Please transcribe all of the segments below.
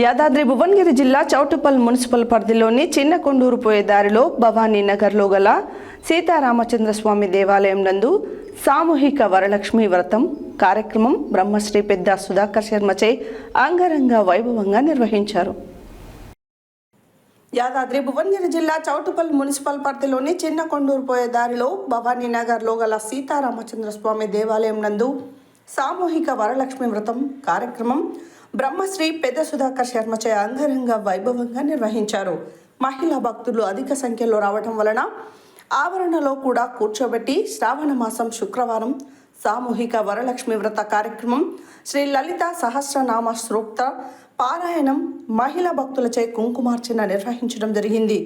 యాదాద్రి భువనగిరి జిల్లా చౌటుప్పల్ మున్సిపల్ పరిధిలోని చిన్న కొండూరు పోయే దారిలో భవానీ నగర్లో గల సీతారామచంద్రస్వామి దేవాలయం నందు సామూహిక వరలక్ష్మి వ్రతం కార్యక్రమం బ్రహ్మశ్రీ పెద్ద సుధాకర్ శర్మచే అంగరంగ వైభవంగా నిర్వహించారు. యాదాద్రి భువనగిరి జిల్లా చౌటుప్పల్ మున్సిపల్ పరిధిలోని చిన్న కొండూరు పోయే దారిలో భవానీ నగర్లో గల సీతారామచంద్రస్వామి దేవాలయం నందు సామూహిక వరలక్ష్మి వ్రతం కార్యక్రమం బ్రహ్మశ్రీ పెద్ద సుధాకర్ శర్మచే అంగరంగ వైభవంగా నిర్వహించారు. మహిళా భక్తులు అధిక సంఖ్యలో రావడం వలన ఆవరణలో కూడా కూర్చోబెట్టి శ్రావణ మాసం శుక్రవారం సామూహిక వరలక్ష్మి వ్రత కార్యక్రమం శ్రీ లలిత సహస్రనామ స్తోత్ర పారాయణం మహిళా భక్తులచే కుంకుమార్చన నిర్వహించడం జరిగింది.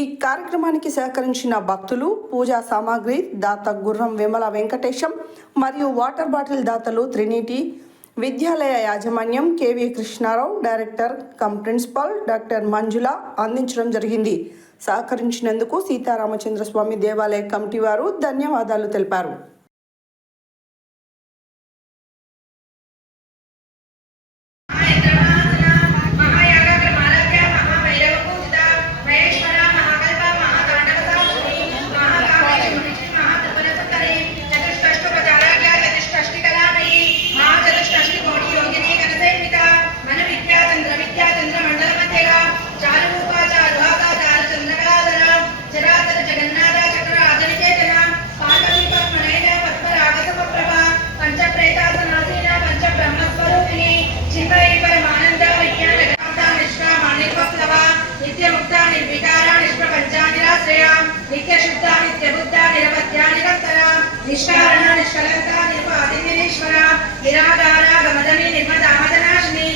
ఈ కార్యక్రమానికి సహకరించిన భక్తులు పూజా సామాగ్రి దాత గుర్రం వేమల వెంకటేశం మరియు వాటర్ బాటిల్ దాతలు త్రినిటీ విద్యాలయ యాజమాన్యం KV Krishnarao director cum principal doctor Manjula అందించడం జరిగింది. సహకరించినందుకు సీతారామచంద్రస్వామి దేవాలయ కమిటీ వారు ధన్యవాదాలు తెలిపారు. నిత్య శుద్ధ నిత్య బుద్ధ నిరవధ్య నిరంతర నిష్కారణ నిష్కలంక నిర్వాదిని ఈశ్వర నిరాధార గమదని నిర్మదామదనాశిని